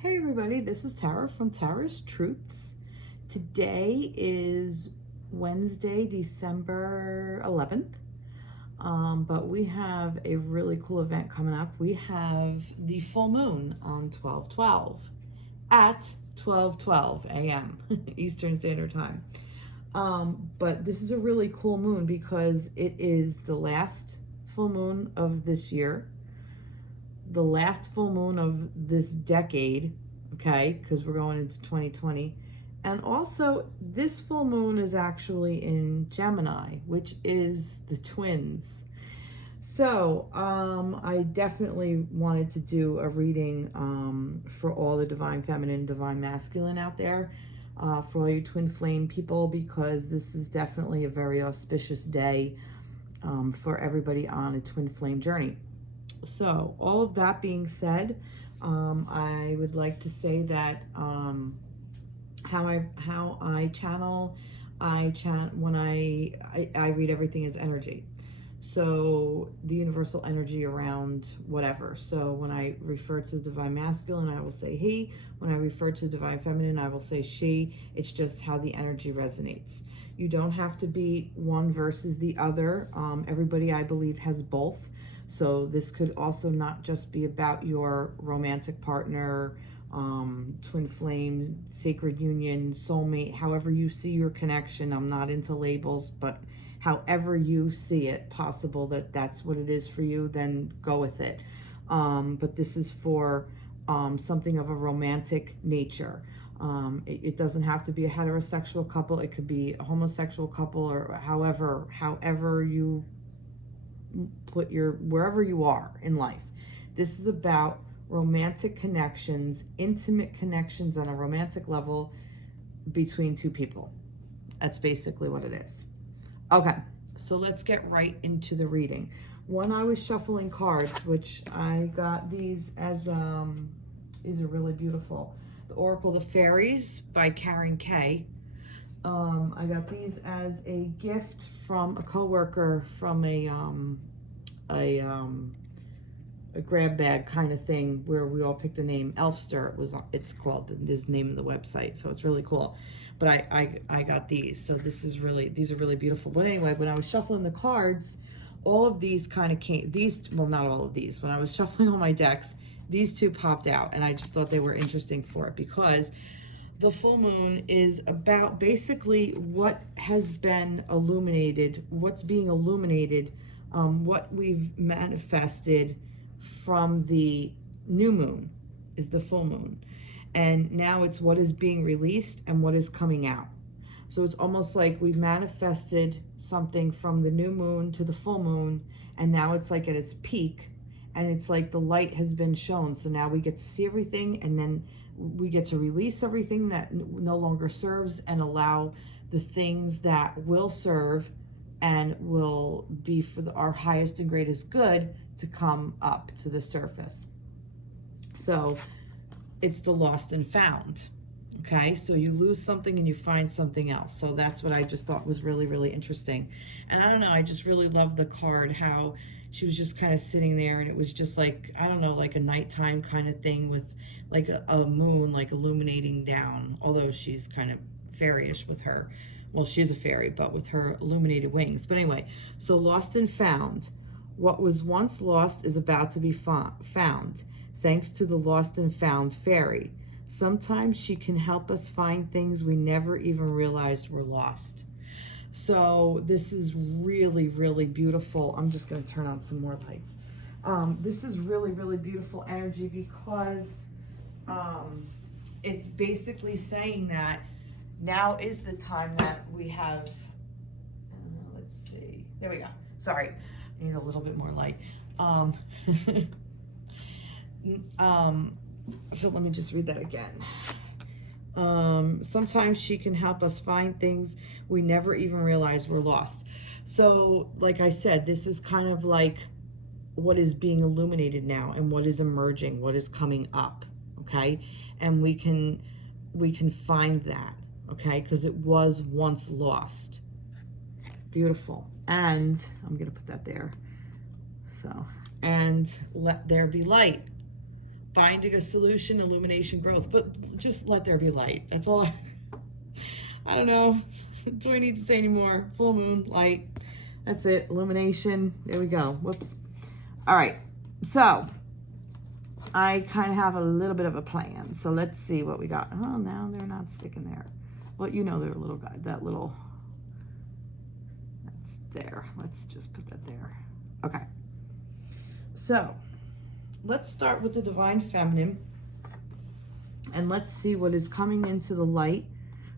Hey everybody, this is Tara from Tara's Truths. Today is Wednesday, December 11th, but we have a really cool event coming up. We have the full moon on 12/12 at 12:12 a.m. Eastern Standard Time. But this is a really cool moon because it is the last full moon of this year, the last full moon of this decade, okay, because we're going into 2020. And also, this full moon is actually in Gemini, which is the twins. So, I definitely wanted to do a reading for all the divine feminine, divine masculine out there, for all you twin flame people, because this is definitely a very auspicious day for everybody on a twin flame journey. So, all of that being said, I would like to say that how I channel, when I read everything as energy. So the universal energy around whatever. So when I refer to the divine masculine, I will say he. When I refer to the divine feminine, I will say she. It's just how the energy resonates. You don't have to be one versus the other. Everybody, I believe, has both. So this could also not just be about your romantic partner, twin flame, sacred union, soulmate, however you see your connection. I'm not into labels, but however you see it possible that that's what it is for you, then go with it. But this is for something of a romantic nature. It doesn't have to be a heterosexual couple. It could be a homosexual couple, or however you put wherever you are in life. This is about romantic connections, intimate connections on a romantic level between two people. That's basically what it is. Okay, so let's get right into the reading. When I was shuffling cards, which I got these as these are really beautiful. The Oracle, the Fairies by Karen Kay. I got these as a gift from a coworker from a grab bag kind of thing where we all picked a name. Elfster it's called, this name of the website, so it's really cool. But I got these, so these are really beautiful. But anyway, when I was shuffling the cards, all of these kind of came, well, not all of these, when I was shuffling all my decks, these two popped out, and I just thought they were interesting for it, because the full moon is about basically what has been illuminated, what's being illuminated, what we've manifested from the new moon is the full moon. And now it's what is being released and what is coming out. So it's almost like we've manifested something from the new moon to the full moon, and now it's like at its peak, and it's like the light has been shown. So now we get to see everything, and then we get to release everything that no longer serves and allow the things that will serve and will be for our highest and greatest good to come up to the surface. So it's the lost and found. Okay, so you lose something and you find something else. So that's what I just thought was really, really interesting. And I don't know, I just really loved the card, how she was just kind of sitting there, and it was just like, I don't know, like a nighttime kind of thing with like a moon like illuminating down, although she's kind of fairyish with her. Well, she's a fairy, but with her illuminated wings. But anyway, so lost and found. What was once lost is about to be found, thanks to the lost and found fairy. Sometimes she can help us find things we never even realized were lost. So this is really, really beautiful. I'm just going to turn on some more lights. This is really, really beautiful energy, because it's basically saying that now is the time that we have, let's see, there we go. Sorry, I need a little bit more light. So let me just read that again. Sometimes she can help us find things we never even realized were lost. So like I said, this is kind of like what is being illuminated now and what is emerging, what is coming up, okay? And we can find that, okay? Because it was once lost. Beautiful. And I'm going to put that there. So, and let there be light. finding a solution, illumination, growth, but just let there be light. That's all. I don't know. Do I need to say anymore? Full moon, light. That's it. Illumination. There we go. Whoops. All right. So I kind of have a little bit of a plan. So let's see what we got. Oh, now they're not sticking there. Well, you know, they're a little guy. That's there. Let's just put that there. Okay. So let's start with the Divine Feminine. And let's see what is coming into the light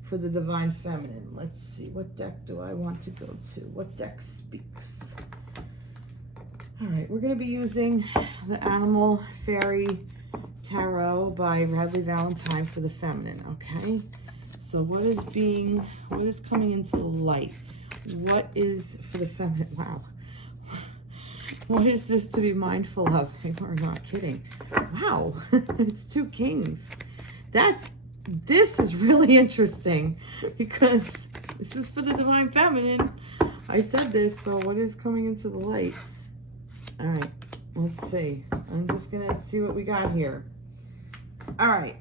for the Divine Feminine. Let's see, what deck do I want to go to? What deck speaks? All right, we're going to be using the Animal Fairy Tarot by Radleigh Valentine for the feminine, okay? So what is coming into the light? What is for the feminine? Wow. What is this to be mindful of? We're not kidding. Wow, it's 2 kings. This is really interesting because this is for the Divine Feminine. I said this, so what is coming into the light? All right, let's see. I'm just going to see what we got here. All right,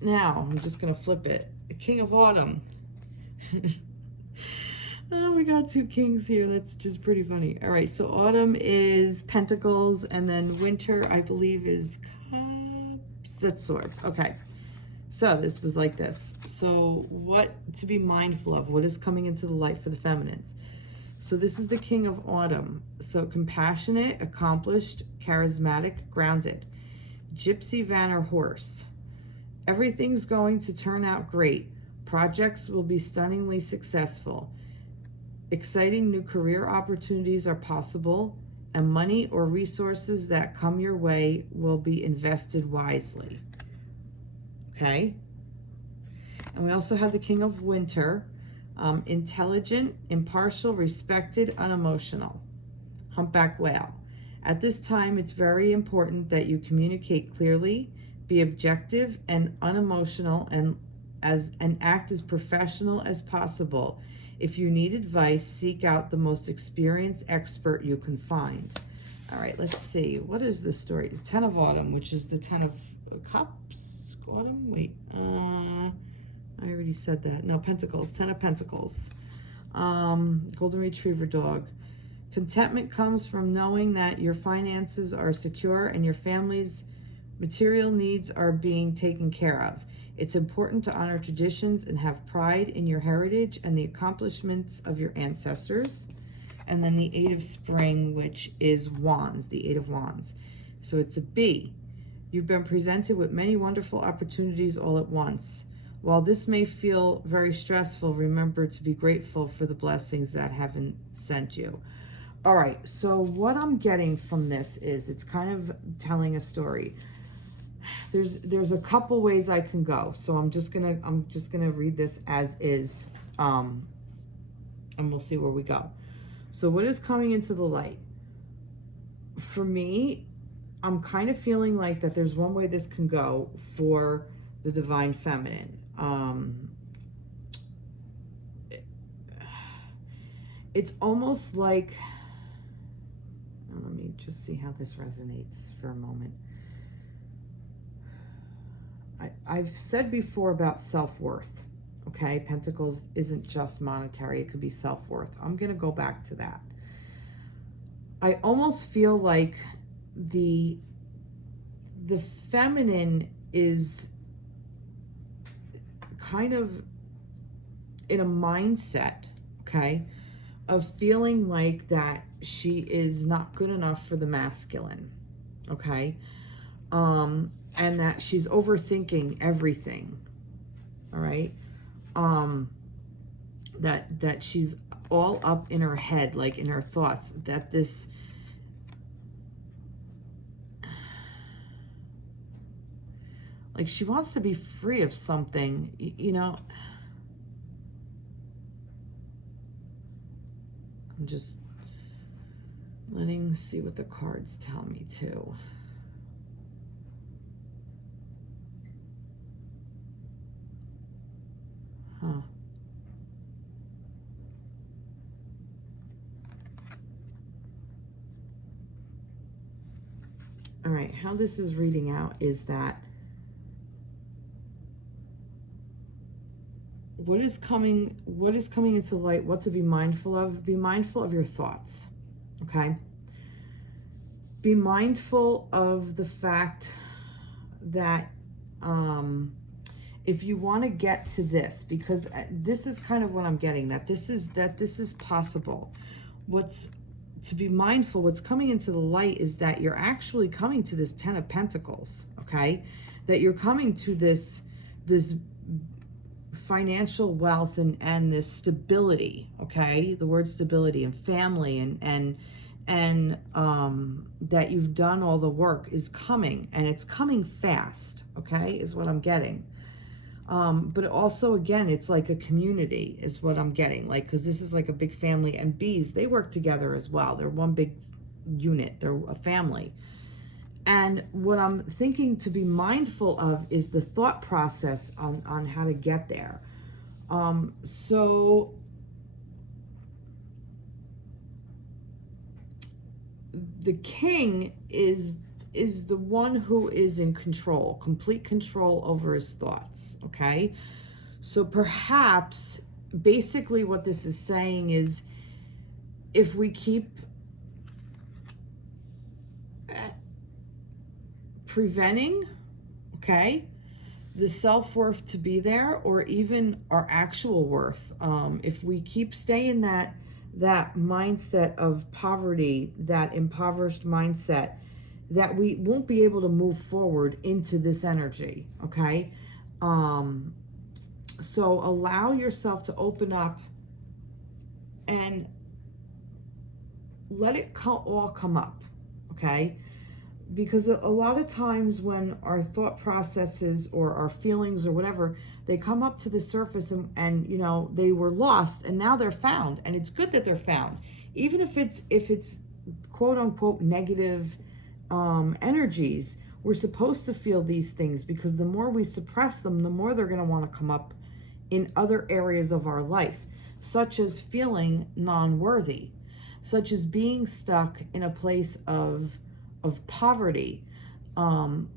now I'm just going to flip it. The King of Autumn. Oh, we got 2 kings here. That's just pretty funny. All right, so autumn is pentacles, and then winter, I believe, is cups. That's swords. Okay. So this was like this. So what to be mindful of? What is coming into the light for the feminines? So this is the King of Autumn. So compassionate, accomplished, charismatic, grounded. Gypsy van or horse. Everything's going to turn out great. Projects will be stunningly successful. Exciting new career opportunities are possible, and money or resources that come your way will be invested wisely. Okay, and we also have the King of Winter, intelligent, impartial, respected, unemotional, humpback whale. At this time, it's very important that you communicate clearly, be objective and unemotional, and act as professional as possible. If you need advice, seek out the most experienced expert you can find. All right, let's see. What is the story? The 10 of Autumn, which is the 10 of Cups. Autumn? Wait. I already said that. No, Pentacles. 10 of Pentacles. Golden Retriever dog. Contentment comes from knowing that your finances are secure and your family's material needs are being taken care of. It's important to honor traditions and have pride in your heritage and the accomplishments of your ancestors. And then the 8 of Spring, which is Wands, the 8 of Wands. So it's a B. You've been presented with many wonderful opportunities all at once. While this may feel very stressful, remember to be grateful for the blessings that heaven sent you. All right, so what I'm getting from this is it's kind of telling a story. There's a couple ways I can go, so I'm just gonna read this as is, and we'll see where we go. So what is coming into the light? For me, I'm kind of feeling like that there's one way this can go for the Divine Feminine. It's almost like, let me just see how this resonates for a moment. I've said before about self-worth, okay? Pentacles isn't just monetary, it could be self-worth. I'm going to go back to that. I almost feel like the feminine is kind of in a mindset, okay, of feeling like that she is not good enough for the masculine, okay? And that she's overthinking everything, all right? That she's all up in her head, like in her thoughts, that this, like she wants to be free of something, you know. I'm just see what the cards tell me too. Huh. All right. Okay, how this is reading out is that what is coming into light, what to be mindful of your thoughts. Okay? Be mindful of the fact that if you want to get to this, because this is kind of what I'm getting, that this is possible. What's to be mindful, what's coming into the light is that you're actually coming to this 10 of Pentacles, okay? That you're coming to this financial wealth and this stability, okay? The word stability and family and that you've done all the work is coming, and it's coming fast, okay, is what I'm getting. But also, again, it's like a community is what I'm getting, like, because this is like a big family, and bees, they work together as well. They're one big unit. They're a family. And what I'm thinking to be mindful of is the thought process on how to get there. So the king is the one who is in control, complete control over his thoughts, okay? So perhaps, basically what this is saying is, if we keep preventing, okay, the self-worth to be there, or even our actual worth, if we keep staying that mindset of poverty, that impoverished mindset, that we won't be able to move forward into this energy, okay? So allow yourself to open up and let it all come up, okay? Because a lot of times when our thought processes or our feelings or whatever, they come up to the surface and you know, they were lost and now they're found, and it's good that they're found. Even if it's quote unquote negative energies, we're supposed to feel these things, because the more we suppress them, the more they're going to want to come up in other areas of our life, such as feeling non-worthy, such as being stuck in a place of poverty,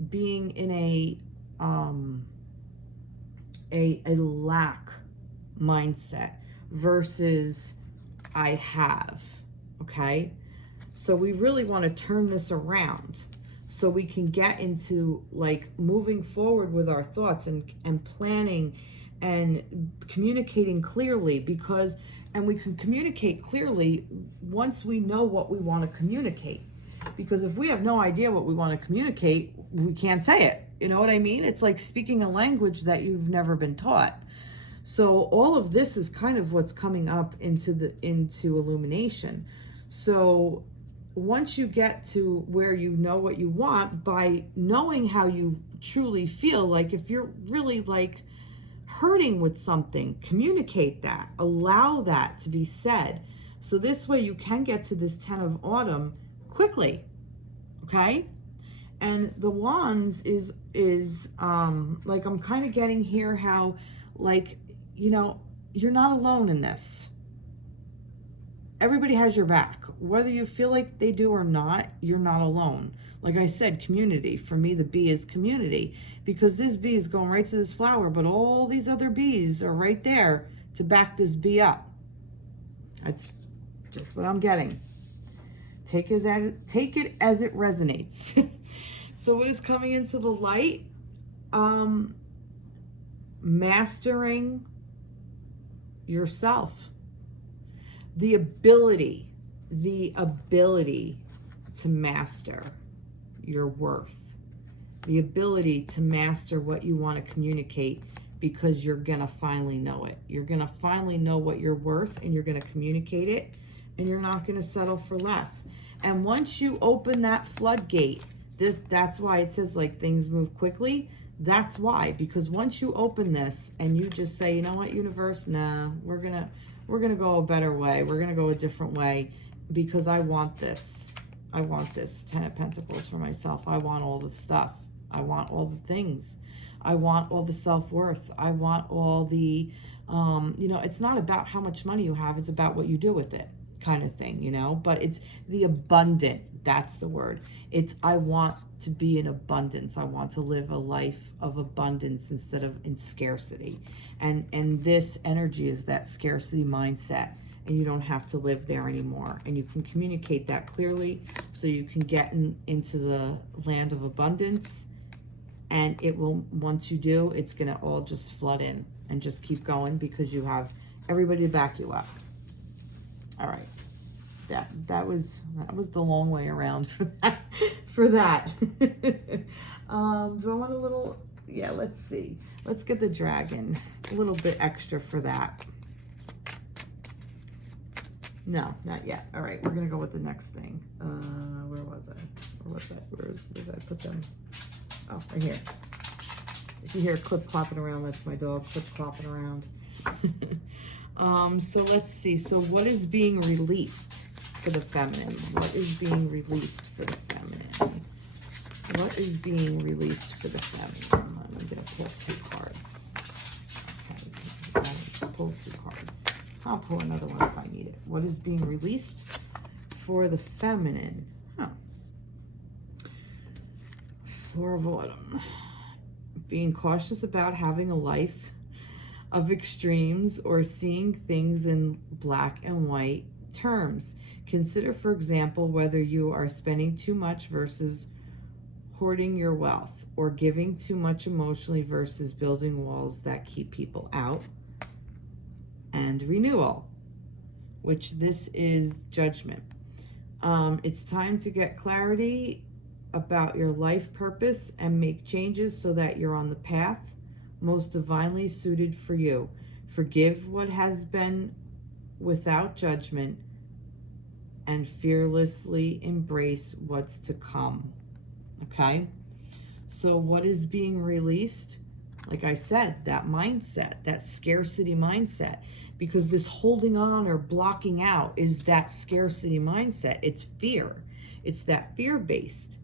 being in a lack mindset versus I have, okay? So we really want to turn this around so we can get into like moving forward with our thoughts and planning and communicating clearly, because, and we can communicate clearly once we know what we want to communicate. Because if we have no idea what we want to communicate, we can't say it. You know what I mean? It's like speaking a language that you've never been taught. So all of this is kind of what's coming up into illumination. So once you get to where you know what you want, by knowing how you truly feel, like if you're really like hurting with something, communicate that, allow that to be said. So this way you can get to this 10 of autumn quickly, okay? And the wands is like, I'm kind of getting here how, like, you know, you're not alone in this. Everybody has your back. Whether you feel like they do or not, you're not alone. Like I said, community. For me, the bee is community, because this bee is going right to this flower, but all these other bees are right there to back this bee up. That's just what I'm getting. Take it as it resonates. So what is coming into the light? Mastering yourself. The ability to master your worth. The ability to master what you want to communicate, because you're going to finally know it. You're going to finally know what you're worth, and you're going to communicate it, and you're not going to settle for less. And once you open that floodgate, that's why it says like things move quickly. That's why, because once you open this and you just say, you know what, universe, nah, we're gonna go a better way. We're gonna go a different way, because I want this. I want this 10 of Pentacles for myself. I want all the stuff. I want all the things. I want all the self-worth. I want all the, you know, it's not about how much money you have. It's about what you do with it. kind of thing, you know, but it's the abundant. That's the word. It's, I want to be in abundance. I want to live a life of abundance instead of in scarcity. And this energy is that scarcity mindset, and you don't have to live there anymore. And you can communicate that clearly so you can get into the land of abundance. And it will, once you do, it's going to all just flood in and just keep going because you have everybody to back you up. All right. That was the long way around for that. Do I want a little, yeah, let's see. Let's get the dragon, a little bit extra for that. No, not yet. All right, we're gonna go with the next thing. Where was I? Where was that? Where did I put them? Oh, right here. If you hear a clip clopping around, that's my dog clip clopping around. So let's see. So what is being released for the feminine? What is being released for the feminine? What is being released for the feminine? I'm going to pull 2 cards. Okay, pull 2 cards. I'll pull another one if I need it. What is being released for the feminine? Huh. 4 of Autumn. Being cautious about having a life of extremes or seeing things in black and white terms. Consider, for example, whether you are spending too much versus hoarding your wealth, or giving too much emotionally versus building walls that keep people out. And renewal, which this is judgment. It's time to get clarity about your life purpose and make changes so that you're on the path most divinely suited for you. Forgive what has been without judgment and fearlessly embrace what's to come. Okay? So what is being released? Like I said, that mindset, that scarcity mindset, because this holding on or blocking out is that scarcity mindset. It's fear. It's that fear-based.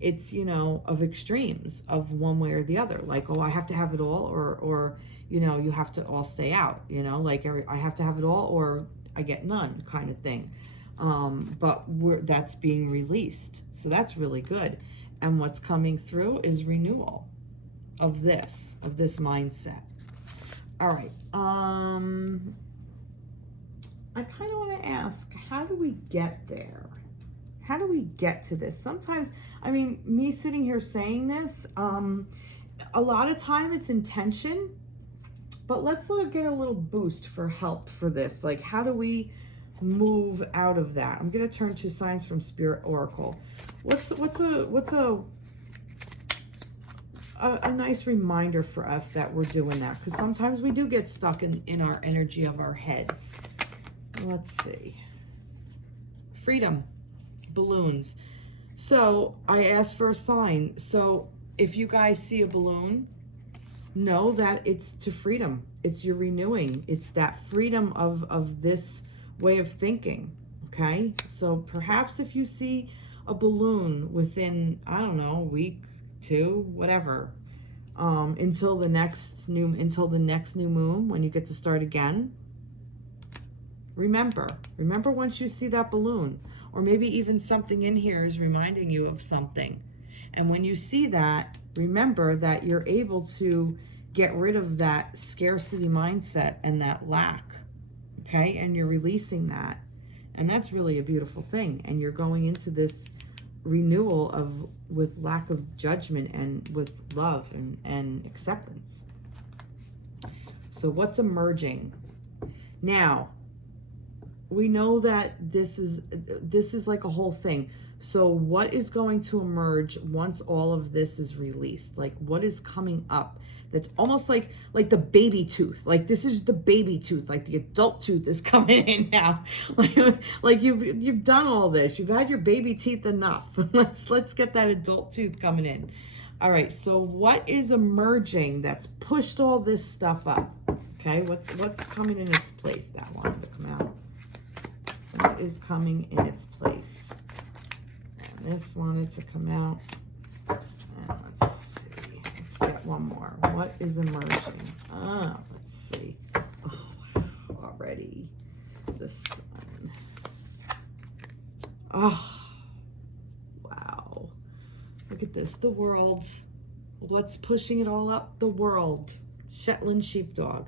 It's, you know, of extremes of one way or the other. Like, oh, I have to have it all, or you know, you have to all stay out, you know, like I have to have it all or I get none kind of thing. But that's being released. So that's really good. And what's coming through is renewal of this mindset. All right. I kind of want to ask, how do we get there? How do we get to this? Sometimes, I mean, me sitting here saying this, a lot of time it's intention, but let's get a little boost for help for this. Like, how do we move out of that? I'm going to turn to Signs from Spirit Oracle. What's a nice reminder for us that we're doing that? Because sometimes we do get stuck in our energy of our heads. Let's see. Freedom. Balloons. So I asked for a sign. So if you guys see a balloon, know that it's to freedom. It's your renewing. It's that freedom of this way of thinking. Okay? So perhaps if you see a balloon within, I don't know, a week, 2, whatever, until the next new moon, when you get to start again, remember once you see that balloon, or maybe even something in here is reminding you of something. And when you see that, remember that you're able to get rid of that scarcity mindset and that lack, okay? And you're releasing that. And that's really a beautiful thing. And you're going into this renewal with lack of judgment and with love and acceptance. So what's emerging? Now, we know that this is like a whole thing. So what is going to emerge once all of this is released? Like, what is coming up that's almost like the baby tooth? Like, this is the baby tooth, like the adult tooth is coming in now. like you've done all this. You've had your baby teeth enough. Let's get that adult tooth coming in. All right, so what is emerging that's pushed all this stuff up? Okay, what's coming in its place that wanted to come out? What is coming in its place? And this wanted to come out. And let's see. Let's get one more. What is emerging? Let's see. Oh, wow. Already. The sun. Oh, wow. Look at this. The world. What's pushing it all up? The world. Shetland sheepdog.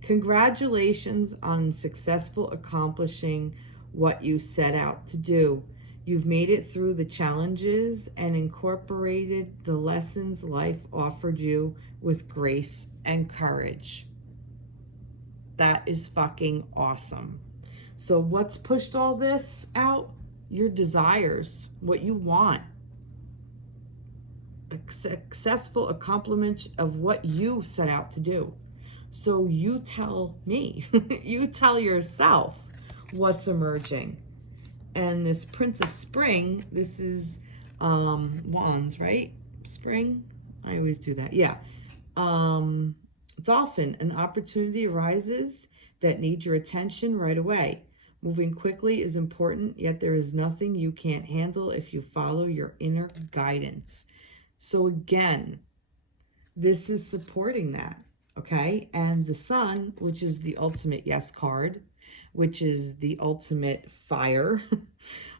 Congratulations on successful accomplishing what you set out to do. You've made it through the challenges and incorporated the lessons life offered you with grace and courage. That is fucking awesome. So what's pushed all this out? Your desires, what you want. A successful accomplishment of what you set out to do. So you tell me, you tell yourself what's emerging. And this Prince of Spring, this is wands, right? Spring? I always do that. Yeah. Dolphin, an opportunity arises that needs your attention right away. Moving quickly is important, yet there is nothing you can't handle if you follow your inner guidance. So again, this is supporting that, okay? And the Sun, which is the ultimate yes card, which is the ultimate fire,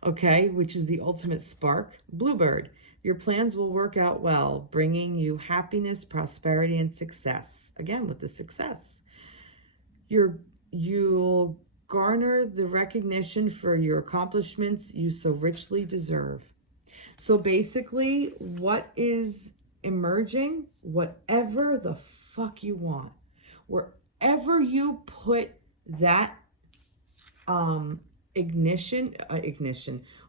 okay, which is the ultimate spark. Bluebird, your plans will work out well, bringing you happiness, prosperity, and success. Again, with the success. You'll garner the recognition for your accomplishments you so richly deserve. So basically, what is emerging? Whatever the fuck you want. Wherever you put that ignition,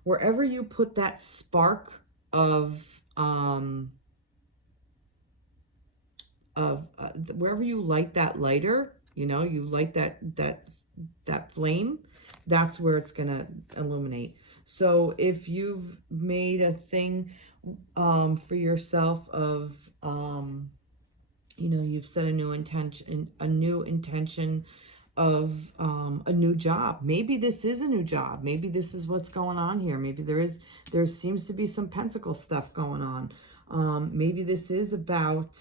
wherever you put that spark of wherever you light that lighter, you know, you light that flame, that's where it's gonna illuminate. So if you've made a thing for yourself of you know, you've set a new intention of a new job. Maybe this is a new job. Maybe this is what's going on here. Maybe there seems to be some pentacle stuff going on. Maybe this is about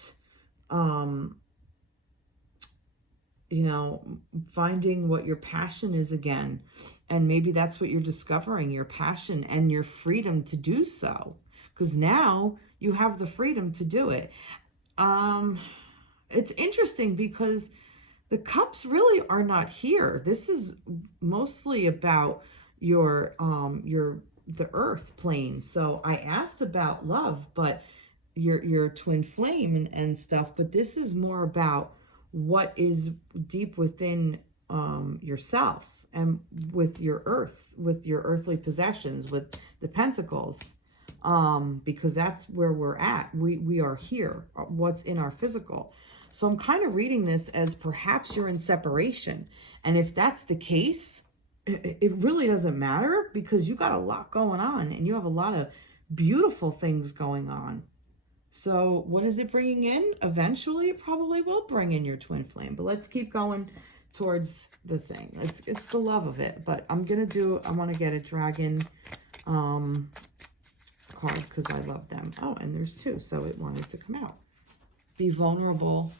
you know, finding what your passion is again. And maybe that's what you're discovering, your passion and your freedom to do so. Because now you have the freedom to do it. It's interesting because the cups really are not here. This is mostly about your the earth plane. So I asked about love, but your twin flame and stuff, but this is more about what is deep within yourself and with your earth, with your earthly possessions, with the pentacles, because that's where we're at. We are here, what's in our physical. So I'm kind of reading this as perhaps you're in separation. And if that's the case, it really doesn't matter because you got a lot going on and you have a lot of beautiful things going on. So what is it bringing in? Eventually, it probably will bring in your twin flame. But let's keep going towards the thing. It's the love of it. But I want to get a dragon card because I love them. Oh, and there's two, so it wanted to come out. Be vulnerable.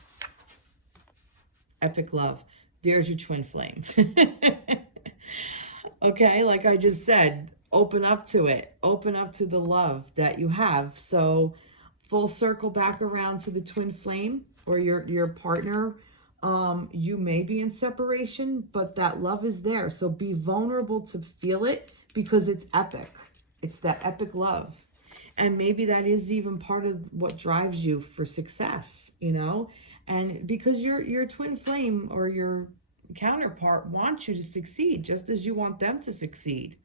Epic love. There's your twin flame. Okay, like I just said, open up to it. Open up to the love that you have. So full circle back around to the twin flame or your partner. You may be in separation, but that love is there. So be vulnerable to feel it because it's epic. It's that epic love. And maybe that is even part of what drives you for success, you know? And because your twin flame or your counterpart wants you to succeed just as you want them to succeed.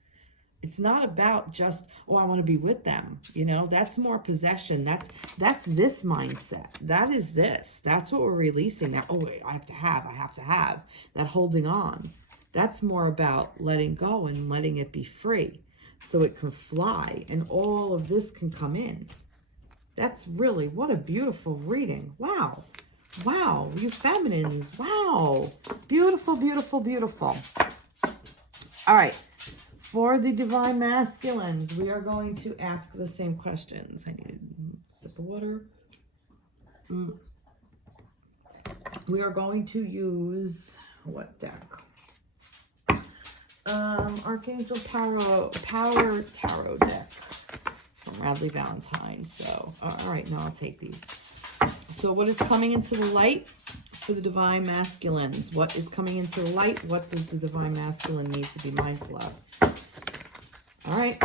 It's not about just, oh, I want to be with them. You know, that's more possession. That's this mindset. That is this. That's what we're releasing. That, oh, I have to have. That holding on. That's more about letting go and letting it be free so it can fly and all of this can come in. That's really, what a beautiful reading. Wow. Wow, you feminines. Wow. Beautiful, beautiful, beautiful. All right. For the divine masculines, we are going to ask the same questions. I need a sip of water. We are going to use what deck? Archangel Power Tarot deck from Radleigh Valentine. So, all right, now I'll take these. So what is coming into the light for the Divine Masculines? What is coming into the light? What does the Divine Masculine need to be mindful of? All right.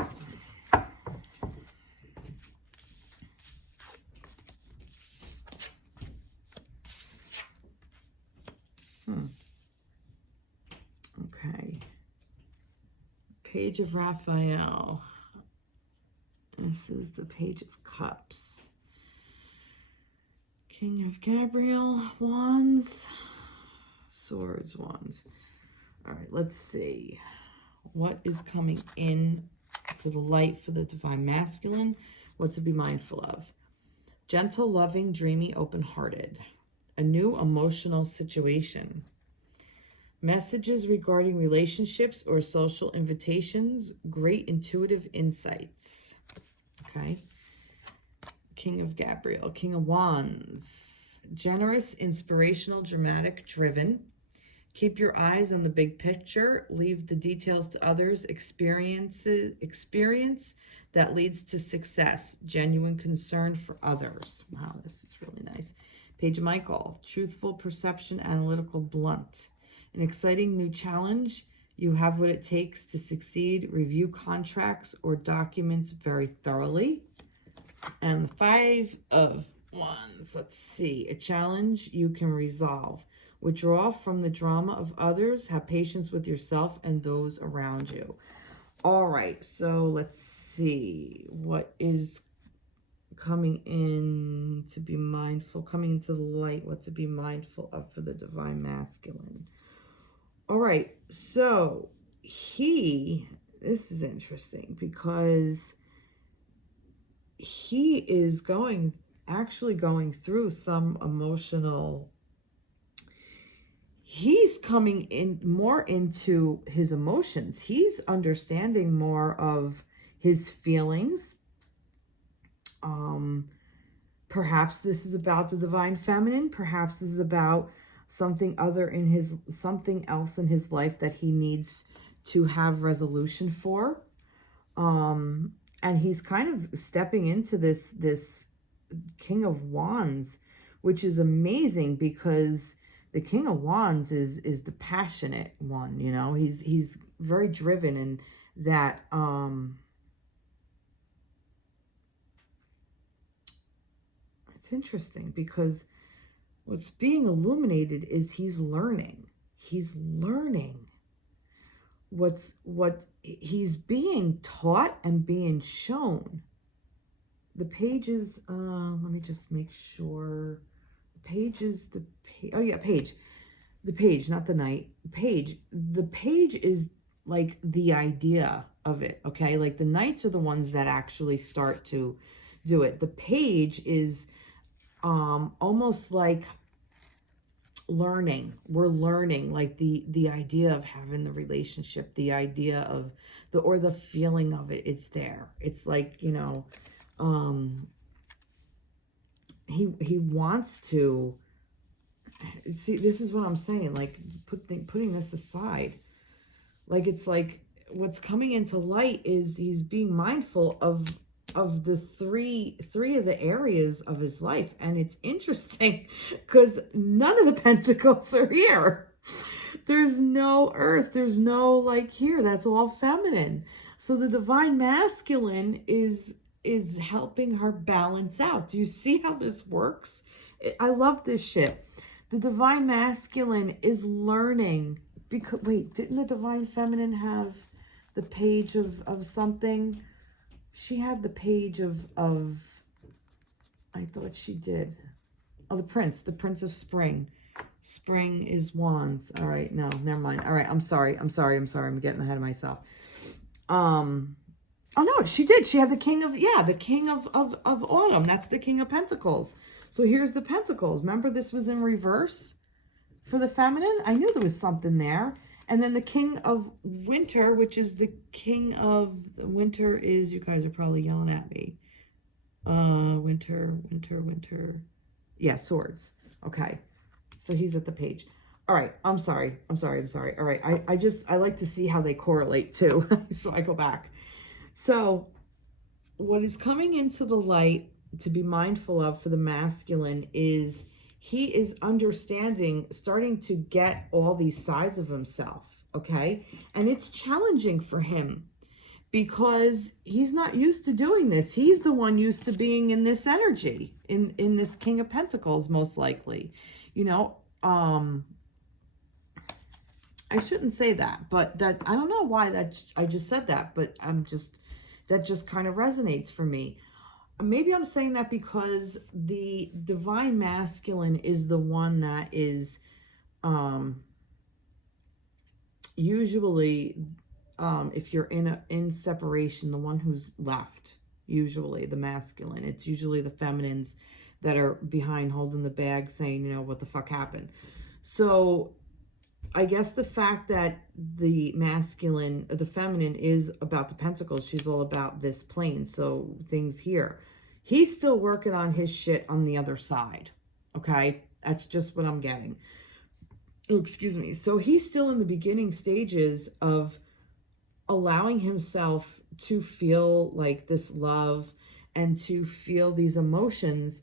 Okay. Page of Raphael. This is the Page of Cups. King of Gabriel, Wands, Swords, Wands. All right, let's see. What is coming in to the light for the Divine Masculine? What to be mindful of? Gentle, loving, dreamy, open-hearted. A new emotional situation. Messages regarding relationships or social invitations. Great intuitive insights. Okay. King of Gabriel, King of Wands. Generous, inspirational, dramatic, driven. Keep your eyes on the big picture. Leave the details to others. Experience that leads to success. Genuine concern for others. Wow, this is really nice. Page of Michael. Truthful, perception, analytical, blunt. An exciting new challenge. You have what it takes to succeed. Review contracts or documents very thoroughly. And the Five of Wands. Let's see. A challenge you can resolve. Withdraw from the drama of others. Have patience with yourself and those around you. All right. So let's see. What is coming in to be mindful? Coming into the light. What to be mindful of for the Divine Masculine. All right. So this is interesting because he is actually going through some emotional, he's coming in more into his emotions. He's understanding more of his feelings. Perhaps this is about the Divine Feminine. Perhaps this is about something else in his life that he needs to have resolution for. And he's kind of stepping into this King of Wands, which is amazing because the King of Wands is the passionate one, you know. He's very driven, and that it's interesting because what's being illuminated is he's learning. He's learning what he's being taught and being shown. The pages, let me just make sure. The page is the page. Oh yeah, page. The page, not the knight. Page. The page is like the idea of it, okay? Like the knights are the ones that actually start to do it. The page is almost like learning. We're learning, like the idea of having the relationship, the idea of the feeling of it. It's there. It's like, you know, he wants to see. This is what I'm saying, like putting this aside, like it's like what's coming into light is he's being mindful of the three of the areas of his life. And it's interesting because none of the pentacles are here. There's no earth, there's no like here. That's all feminine. So the Divine Masculine is helping her balance out. Do you see how this works? I love this shit. The Divine Masculine is learning because, wait, didn't the Divine Feminine have the page of something? She had the page of I thought she did. Oh, the Prince of Spring. Spring is Wands. All right, no, never mind. All right, I'm sorry. I'm getting ahead of myself. Oh no, she did. She had the King of, the King of Autumn. That's the King of Pentacles. So here's the Pentacles. Remember this was in reverse for the feminine? I knew there was something there. And then the King of Winter, which is the King of Winter is, you guys are probably yelling at me. Winter. Yeah, Swords. Okay. So he's at the page. All right, I'm sorry. All right, I like to see how they correlate too. So I go back. So what is coming into the light to be mindful of for the masculine is he is understanding, starting to get all these sides of himself, okay? And it's challenging for him because he's not used to doing this. He's the one used to being in this energy, in this King of Pentacles, most likely. You know, I shouldn't say that, but that, I don't know why that I just said that, but that just kind of resonates for me. Maybe I'm saying that because the divine masculine is the one that is usually, if you're in separation, the one who's left, usually the masculine. It's usually the feminines that are behind holding the bag saying, you know, what the fuck happened. So I guess the fact that the masculine, the feminine is about the pentacles, she's all about this plane, so things here. He's still working on his shit on the other side, okay? That's just what I'm getting. Oh, excuse me. So he's still in the beginning stages of allowing himself to feel like this love and to feel these emotions,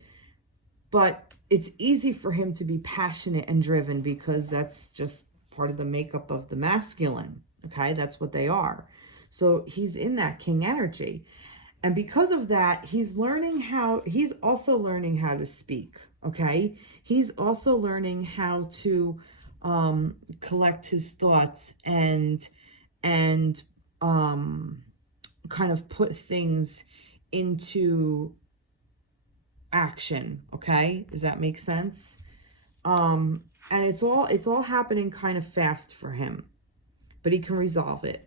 but it's easy for him to be passionate and driven because that's just part of the makeup of the masculine, okay? That's what they are. So he's in that king energy. And because of that, he's also learning how to speak, okay? He's also learning how to collect his thoughts and kind of put things into action, okay? Does that make sense? And it's all happening kind of fast for him, but he can resolve it.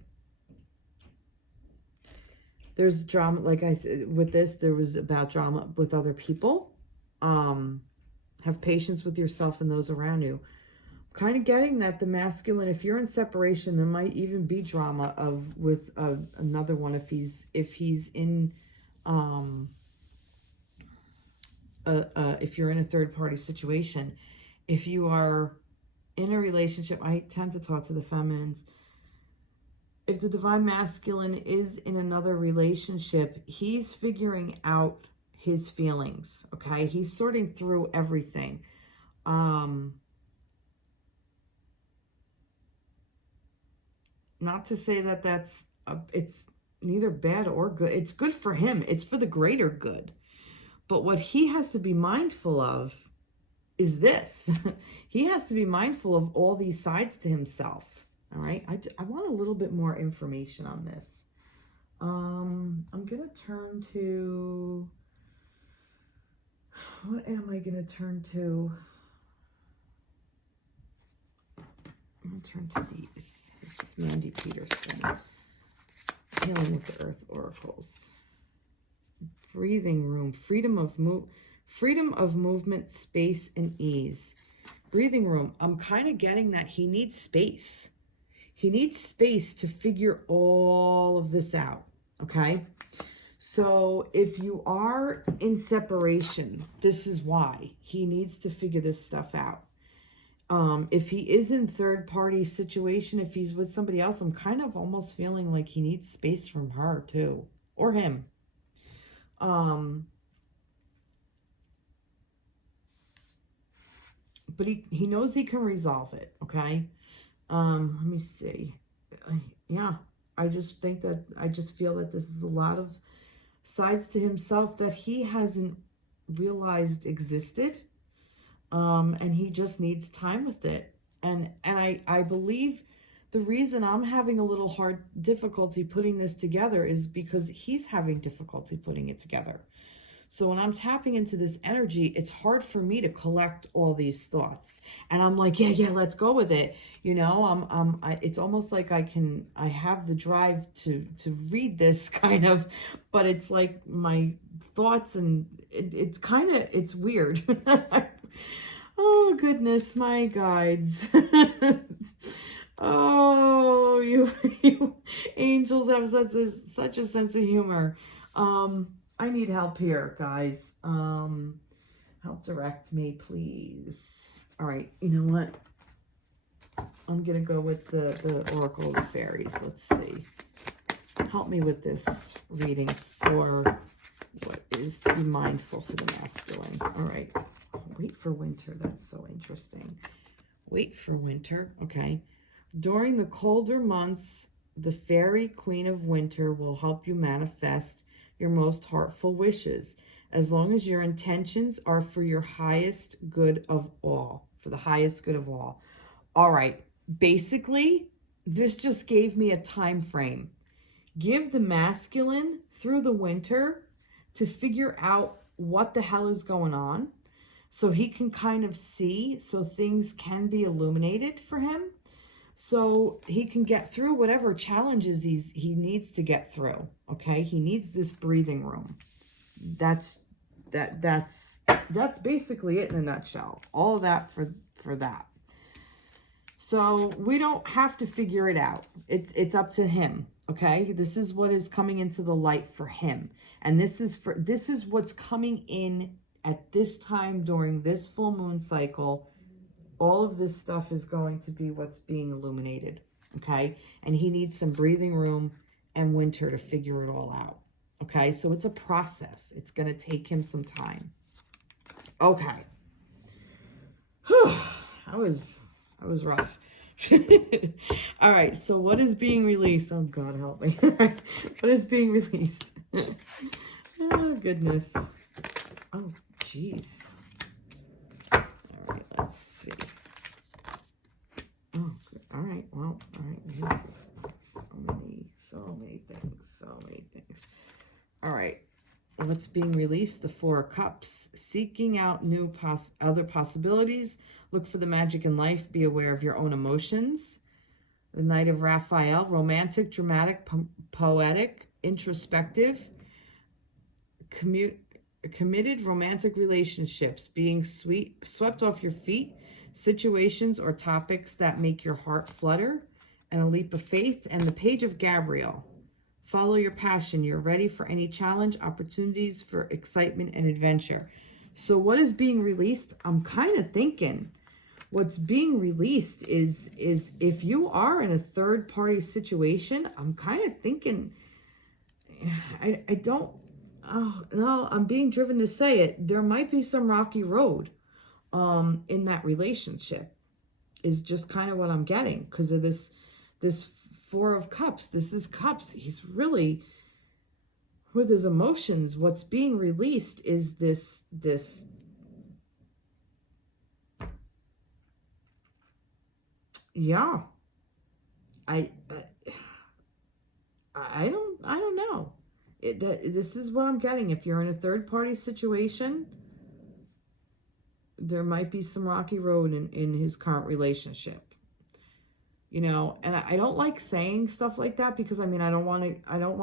There's drama, like I said, with this, there was about drama with other people. Have patience with yourself and those around you. Kind of getting that the masculine, if you're in separation, there might even be drama with another one if he's in if you're in a third party situation. If you are in a relationship, I tend to talk to the feminines. If the divine masculine is in another relationship, he's figuring out his feelings, okay? He's sorting through everything. Not to say that it's neither bad or good. It's good for him. It's for the greater good. But what he has to be mindful of is this. He has to be mindful of all these sides to himself. All right. I want a little bit more information on this. I'm going to turn to, what am I going to turn to? I'm going to turn to these. This is Mandy Peterson. Healing with the Earth Oracles. Breathing room. Freedom of movement, space, and ease. Breathing room. I'm kind of getting that he needs space. He needs space to figure all of this out, okay? So if you are in separation, this is why. He needs to figure this stuff out. If he is in third-party situation, if he's with somebody else, I'm kind of almost feeling like he needs space from her too, or him. But he knows he can resolve it, okay? Let me see. Yeah, I just feel that this is a lot of sides to himself that he hasn't realized existed. And he just needs time with it. And I believe the reason I'm having a little difficulty putting this together is because he's having difficulty putting it together. So when I'm tapping into this energy, it's hard for me to collect all these thoughts. And I'm like, yeah, let's go with it. You know, it's almost like I have the drive to read this kind of, but it's like my thoughts and it's weird. Oh, goodness, my guides. Oh, you angels have such a sense of humor. I need help here, guys. Help direct me, please. All right, you know what? I'm going to go with the Oracle of the Fairies. Let's see. Help me with this reading for what is to be mindful for the masculine. All right. Wait for winter. That's so interesting. Wait for winter. Okay. During the colder months, the fairy queen of winter will help you manifest your most heartful wishes, as long as your intentions are for your highest good of all, for the highest good of all. All right. Basically, this just gave me a time frame. Give the masculine through the winter to figure out what the hell is going on, so he can kind of see, so things can be illuminated for him, so he can get through whatever challenges he needs to get through. Okay, he needs this breathing room. That's basically it in a nutshell. All of that for that. So we don't have to figure it out. It's up to him. Okay, this is what is coming into the light for him, and this is what's coming in at this time during this full moon cycle. All of this stuff is going to be what's being illuminated. Okay, and he needs some breathing room and winter to figure it all out. Okay, so it's a process. It's going to take him some time. Okay. Whew. I was rough. All right, so what is being released? Oh, God help me. What is being released? Oh, goodness. Oh, jeez. All right, let's see. Oh, good. All right, well, all right. This is so many things. All right. What's being released? The Four of Cups. Seeking out new other possibilities. Look for the magic in life. Be aware of your own emotions. The Knight of Raphael. Romantic, dramatic, poetic, introspective. Committed romantic relationships. Being swept off your feet. Situations or topics that make your heart flutter. And a leap of faith. And the Page of Gabriel. Follow your passion. You're ready for any challenge, opportunities for excitement and adventure. So what is being released? I'm kind of thinking what's being released is if you are in a third party situation, I'm kind of thinking, I don't, oh no, I'm being driven to say it. There might be some rocky road in that relationship, is just kind of what I'm getting because of this Four of Cups. This is Cups. He's really, with his emotions, what's being released is this yeah. I don't know. This is what I'm getting. If you're in a third party situation, there might be some rocky road in his current relationship. You know, and I don't like saying stuff like that because I mean I don't want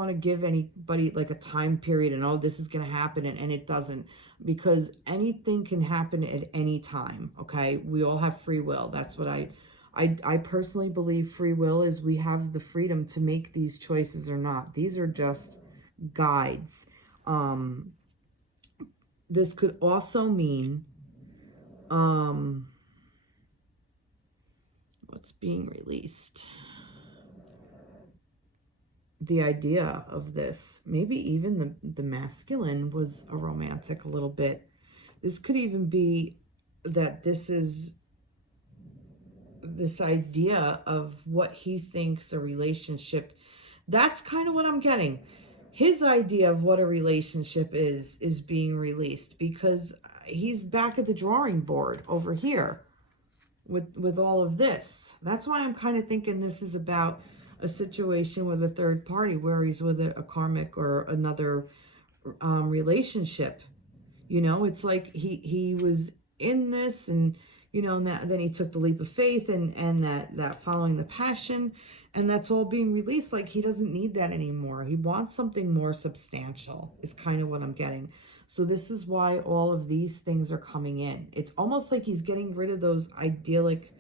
to give anybody like a time period and oh this is going to happen and it doesn't, because anything can happen at any time. Okay, we all have free will. That's what I personally believe. Free will is we have the freedom to make these choices or not. These are just guides. This could also mean what's being released, the idea of this, maybe even the masculine was a romantic a little bit. This could even be that this is this idea of what he thinks a relationship. That's kind of what I'm getting. His idea of what a relationship is being released because he's back at the drawing board over here with all of this. That's why I'm kind of thinking this is about a situation with a third party where he's with a karmic or another relationship. You know, it's like he was in this and, you know, then he took the leap of faith and that following the passion, and that's all being released. Like he doesn't need that anymore. He wants something more substantial is kind of what I'm getting. So this is why all of these things are coming in. It's almost like he's getting rid of those idyllic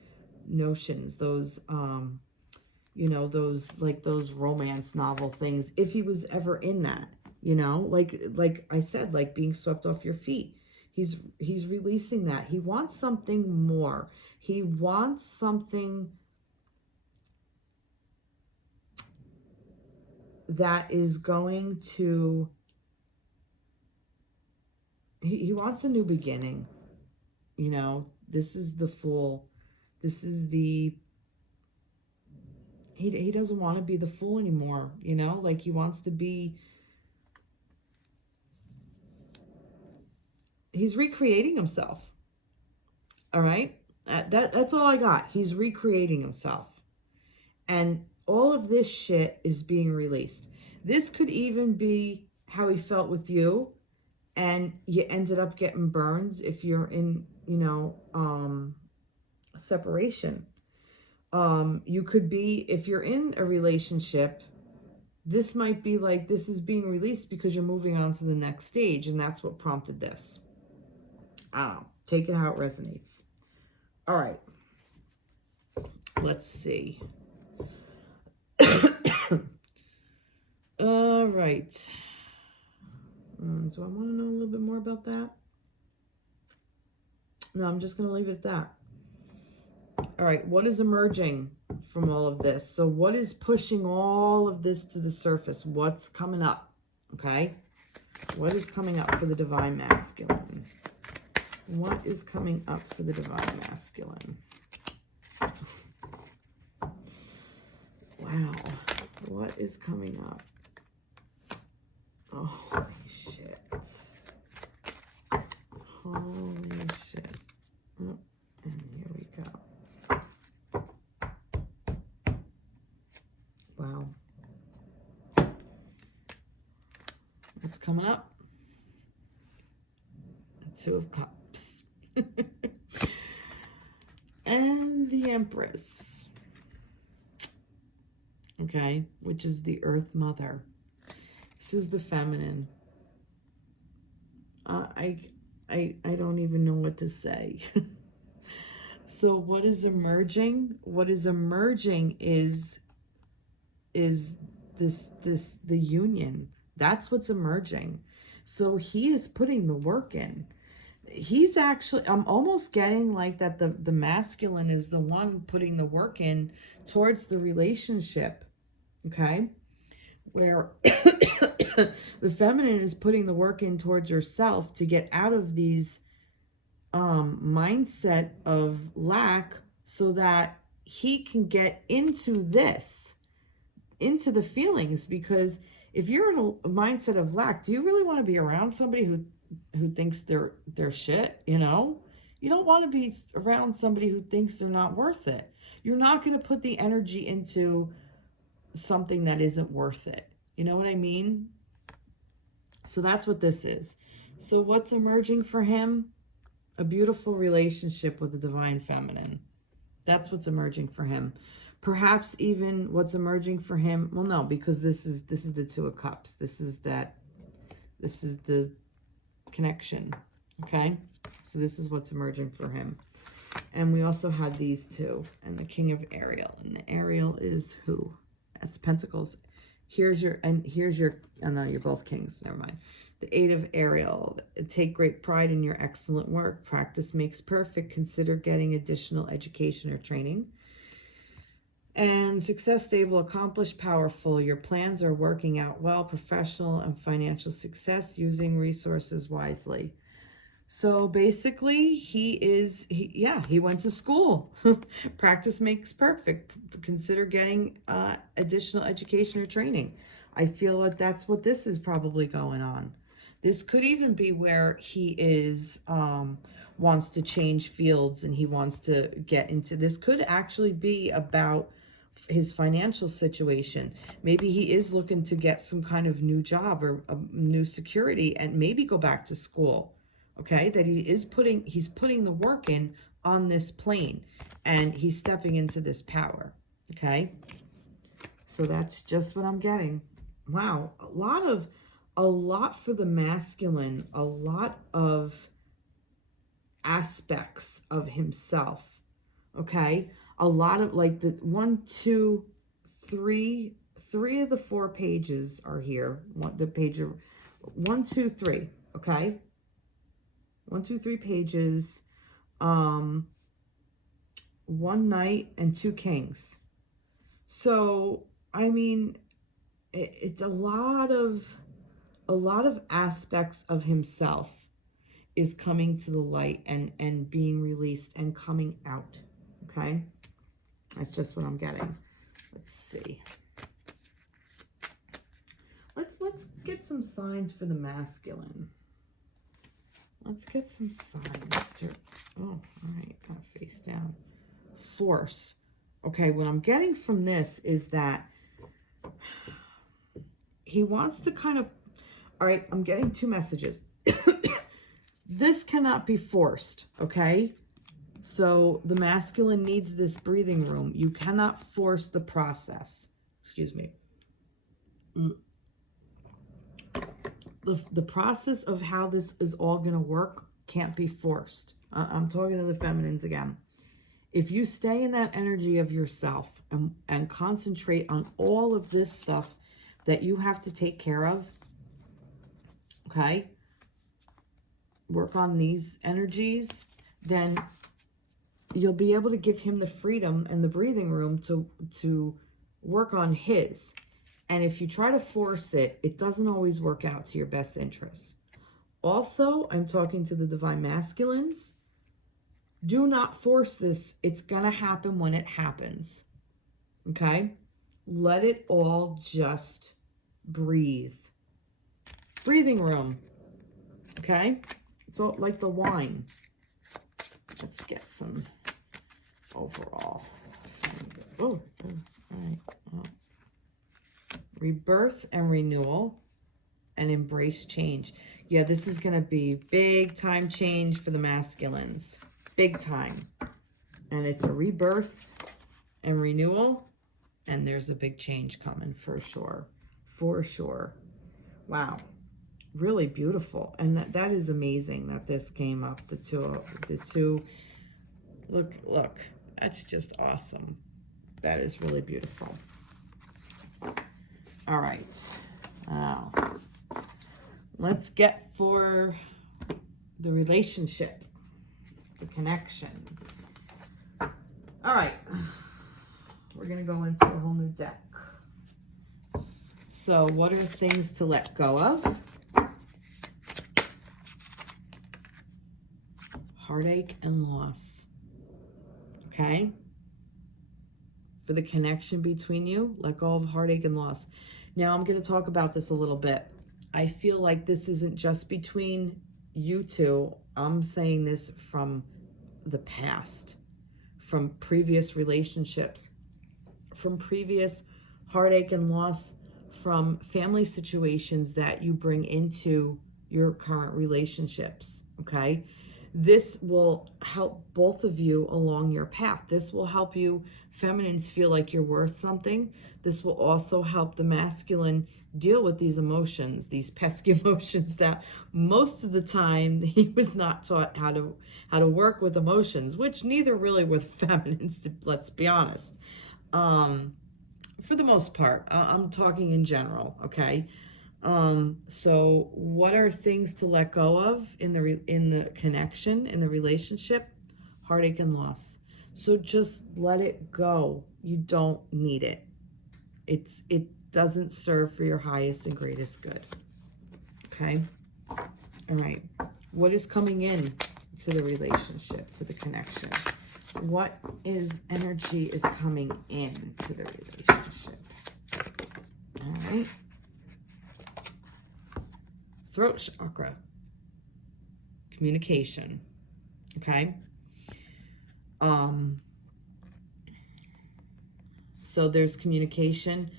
notions, those, you know, those romance novel things, if he was ever in that, you know, like I said, like being swept off your feet. He's releasing that. He wants something more. He wants something that is going to, he wants a new beginning. You know, this is the Fool. This is the, he doesn't want to be the Fool anymore, you know, like he wants to be, he's recreating himself. All right. That's all I got. He's recreating himself. And all of this shit is being released. This could even be how he felt with you, and you ended up getting burns if you're in, you know, separation. You could be, if you're in a relationship, this might be like, this is being released because you're moving on to the next stage, and that's what prompted this. I don't know. Take it how it resonates. All right. Let's see. All right. Do I want to know a little bit more about that? No, I'm just going to leave it at that. All right. What is emerging from all of this? So what is pushing all of this to the surface? What's coming up? Okay. What is coming up for the Divine Masculine? What is coming up for the Divine Masculine? Wow. What is coming up? Oh, holy shit. Holy shit. Oh, and here we go. Wow. What's coming up? The Two of Cups. And the Empress. Okay, which is the Earth Mother. This is the feminine. I don't even know what to say. So what is emerging? What is emerging is the union. That's what's emerging. So he is putting the work in. He's actually, I'm almost getting like that the masculine is the one putting the work in towards the relationship. Okay? Where the feminine is putting the work in towards herself to get out of these mindset of lack, so that he can get into this, into the feelings. Because if you're in a mindset of lack, do you really want to be around somebody who thinks they're shit? You know, you don't want to be around somebody who thinks they're not worth it. You're not going to put the energy into something that isn't worth it. You know what I mean? So that's what this is. So what's emerging for him? A beautiful relationship with the Divine Feminine. That's what's emerging for him. Perhaps even what's emerging for him, well, no, because this is the Two of Cups. This is the connection. Okay? So this is what's emerging for him. And we also had these two, and the King of Ariel. And the Ariel is who? That's Pentacles. Here's your, oh no, you're both kings. Never mind. The Eight of Ariel. Take great pride in your excellent work. Practice makes perfect. Consider getting additional education or training. And success, stable, accomplished, powerful. Your plans are working out well. Professional and financial success, using resources wisely. So basically, he went to school. Practice makes perfect. Consider getting additional education or training. I feel like that's what this is probably going on. This could even be where he is, wants to change fields, and he wants to get into, this could actually be about his financial situation. Maybe he is looking to get some kind of new job or a new security, and maybe go back to school. Okay, that he's putting the work in on this plane, and he's stepping into this power. Okay, so that's just what I'm getting. Wow, a lot for the masculine, a lot of aspects of himself. Okay, a lot of, like, the 1, 2, 3 of the 4 pages are here. The page of 1, 2, 3. Okay. 1, 2, 3 pages, 1 Knight and 2 Kings. So, I mean, it's a lot of aspects of himself is coming to the light and being released and coming out. Okay, that's just what I'm getting. Let's see. Let's get some signs for the masculine. Let's get some signs to, oh, all right, kind of face down. Force. Okay, what I'm getting from this is that he wants to kind of, all right, I'm getting two messages. This cannot be forced, okay? So the masculine needs this breathing room. You cannot force the process. Excuse me. The process of how this is all going to work can't be forced. I'm talking to the feminines again. If you stay in that energy of yourself and concentrate on all of this stuff that you have to take care of, okay, work on these energies, then you'll be able to give him the freedom and the breathing room to work on his. And if you try to force it, it doesn't always work out to your best interests. Also, I'm talking to the divine masculines. Do not force this. It's going to happen when it happens. Okay? Let it all just breathe. Breathing room. Okay? It's all like the wine. Let's get some overall. Oh, all right. Oh. Rebirth and renewal and embrace change. Yeah, this is going to be big time change for the masculines. Big time. And it's a rebirth and renewal. And there's a big change coming for sure. For sure. Wow. Really beautiful. And that is amazing that this came up. The two. Look. That's just awesome. That is really beautiful. All right. Now, let's get for the relationship, the connection. All right. We're going to go into a whole new deck. So, what are things to let go of? Heartache and loss. Okay? For the connection between you, let go of heartache and loss. Now, I'm going to talk about this a little bit. I feel like this isn't just between you two. I'm saying this from the past, from previous relationships, from previous heartache and loss, from family situations that you bring into your current relationships, okay? This will help both of you along your path. This will help you feminines feel like you're worth something. This will also help the masculine deal with these emotions, these pesky emotions that most of the time he was not taught how to work with emotions, which neither really were the feminines, let's be honest. For the most part, I'm talking in general, okay? So what are things to let go of in the connection, in the relationship? Heartache and loss. So just let it go. You don't need it. It doesn't serve for your highest and greatest good. Okay? All right. What is coming in to the relationship, to the connection? What energy is coming in to the relationship? All right. Throat chakra. Communication. Okay? So there's communication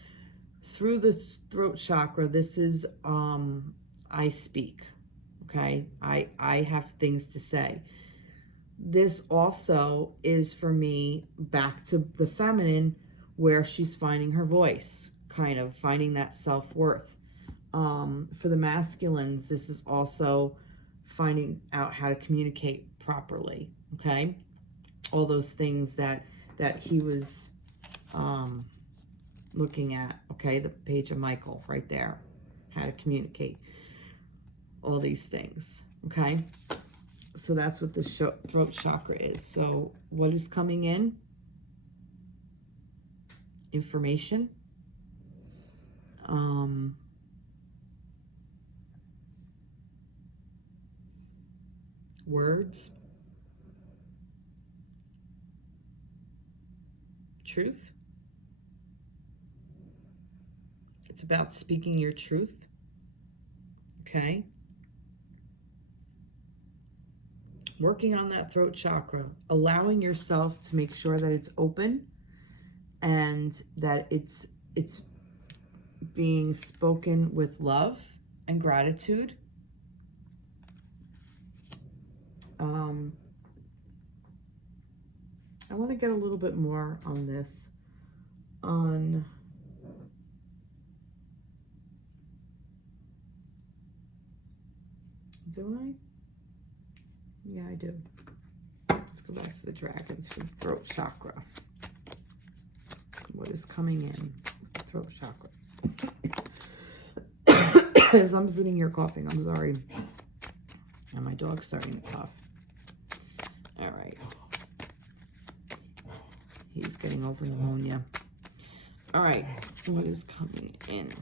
through the throat chakra. This is I speak. Okay? I have things to say. This also is for me back to the feminine, where she's finding her voice, kind of finding that self-worth. For the masculines, this is also finding out how to communicate properly, okay? All those things that he was looking at, okay? The page of Michael right there, how to communicate, all these things, okay? So that's what the throat chakra is. So what is coming in? Information. Words, truth. It's about speaking your truth. Okay. Working on that throat chakra, allowing yourself to make sure that it's open and that it's being spoken with love and gratitude. I want to get a little bit more on this. Do I? Yeah, I do. Let's go back to the dragons for the throat chakra. What is coming in? Throat chakra. As I'm sitting here coughing, I'm sorry. And my dog's starting to cough. All right. He's getting over pneumonia. All right. What is coming in?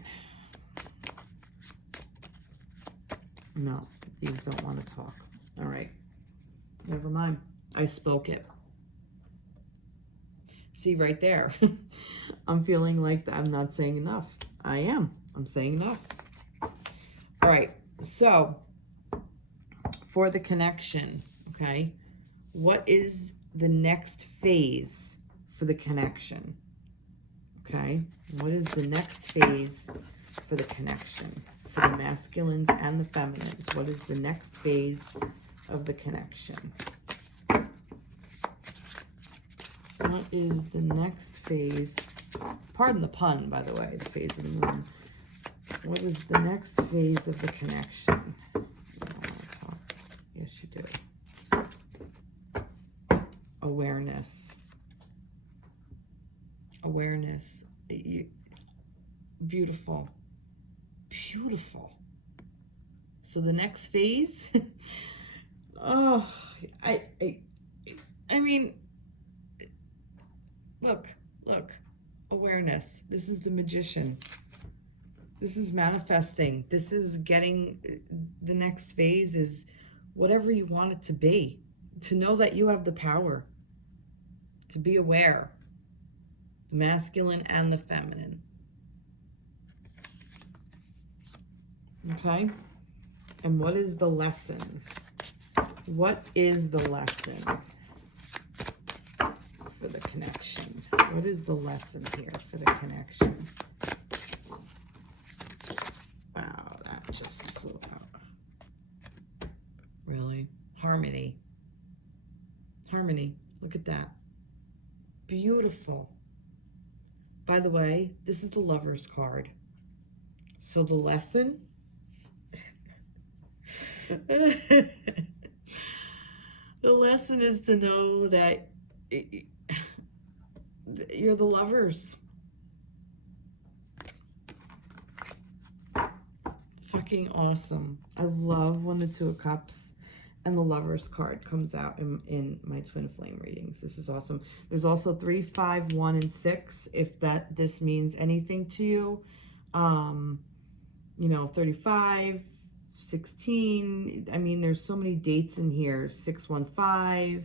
No, these don't want to talk. All right. Never mind. I spoke it. See right there. I'm feeling like I'm not saying enough. I am. I'm saying enough. All right. So for the connection, okay, what is the next phase for the connection? Okay. What is the next phase for the connection? For the masculines and the feminines, what is the next phase of the connection? What is the next phase? Pardon the pun, by the way, the phase of the moon. What is the next phase of the connection? You don't want to talk. Yes, you do. Awareness. Awareness. Beautiful. Beautiful. So the next phase, oh, I mean, look, awareness. This is the magician. This is manifesting. This is getting, the next phase is whatever you want it to be. To know that you have the power. To be aware. The masculine and the feminine. Okay, and what is the lesson? What is the lesson for the connection? What is the lesson here for the connection? Wow, that just flew out. Really? Harmony. Harmony. Look at that. Beautiful. By the way, this is the Lover's card. So the lesson... the lesson is to know that you're the lovers. Fucking awesome. I love when the Two of Cups and the Lovers card comes out in my twin flame readings. This is awesome. There's also 3, 5, 1, and 6. If this means anything to you, you know, 35. 16, I mean, there's so many dates in here. 615,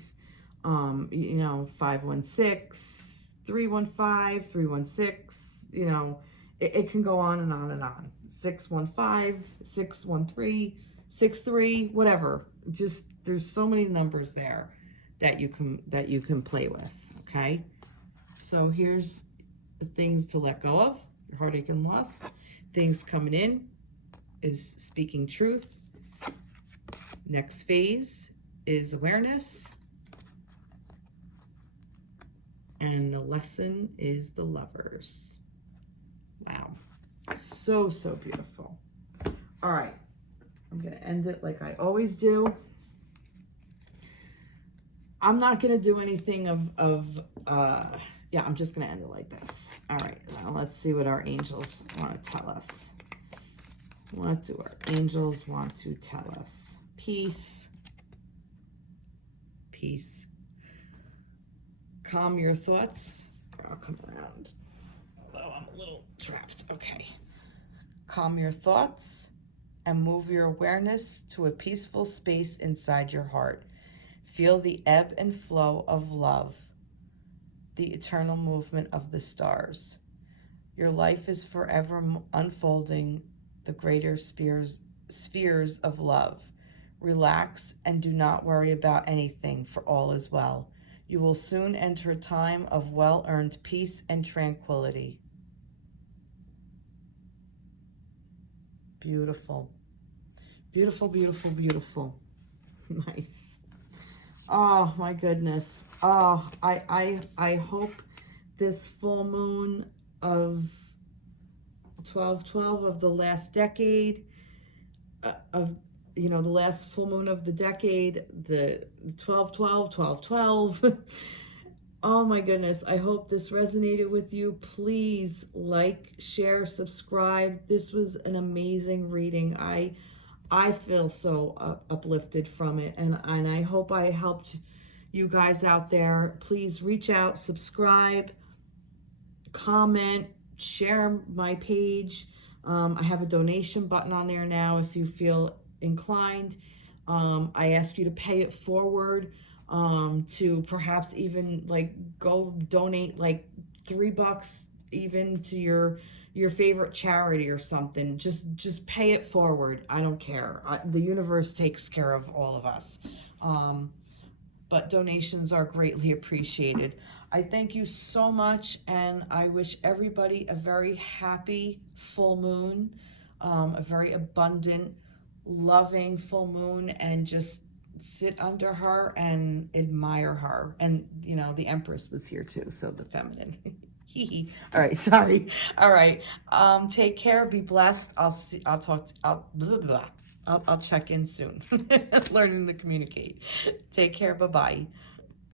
you know, 516, 315, 316, you know, it can go on and on and on. 615, 613, 63, whatever. Just, there's so many numbers there that you can play with. Okay, so here's the things to let go of: your heartache and loss. Things coming in is speaking truth. Next phase is awareness. And the lesson is the Lovers. Wow. So, so beautiful. All right. I'm going to end it like I always do. I'm not going to do anything yeah, I'm just going to end it like this. All right. Now let's see what our angels want to tell us. What do our angels want to tell us? Peace. Peace. Calm your thoughts. I'll come around. Oh, I'm a little trapped. Okay. Calm your thoughts and move your awareness to a peaceful space inside your heart. Feel the ebb and flow of love, the eternal movement of the stars. Your life is forever unfolding the greater spheres of love. Relax and do not worry about anything, for all is well. You will soon enter a time of well-earned peace and tranquility. Beautiful. Beautiful, beautiful, beautiful. Nice. Oh my goodness. Oh, I hope this full moon of 12/12 of the last decade, of the last full moon of the decade, the 12/12, 12/12. Oh my goodness, I hope this resonated with you. Please like, share, subscribe. This was an amazing reading. I feel so uplifted from it, and I hope I helped you guys out there. Please reach out, subscribe, comment, share my page. I have a donation button on there now if you feel inclined. I ask you to pay it forward, to perhaps even like go donate like $3 even to your favorite charity or something. Just pay it forward. I don't care. The universe takes care of all of us. But donations are greatly appreciated. I thank you so much, and I wish everybody a very happy full moon, a very abundant, loving full moon, and just sit under her and admire her. And the Empress was here too, so the feminine. All right, sorry. All right. Take care, be blessed. I'll check in soon. Learning to communicate. Take care, bye-bye.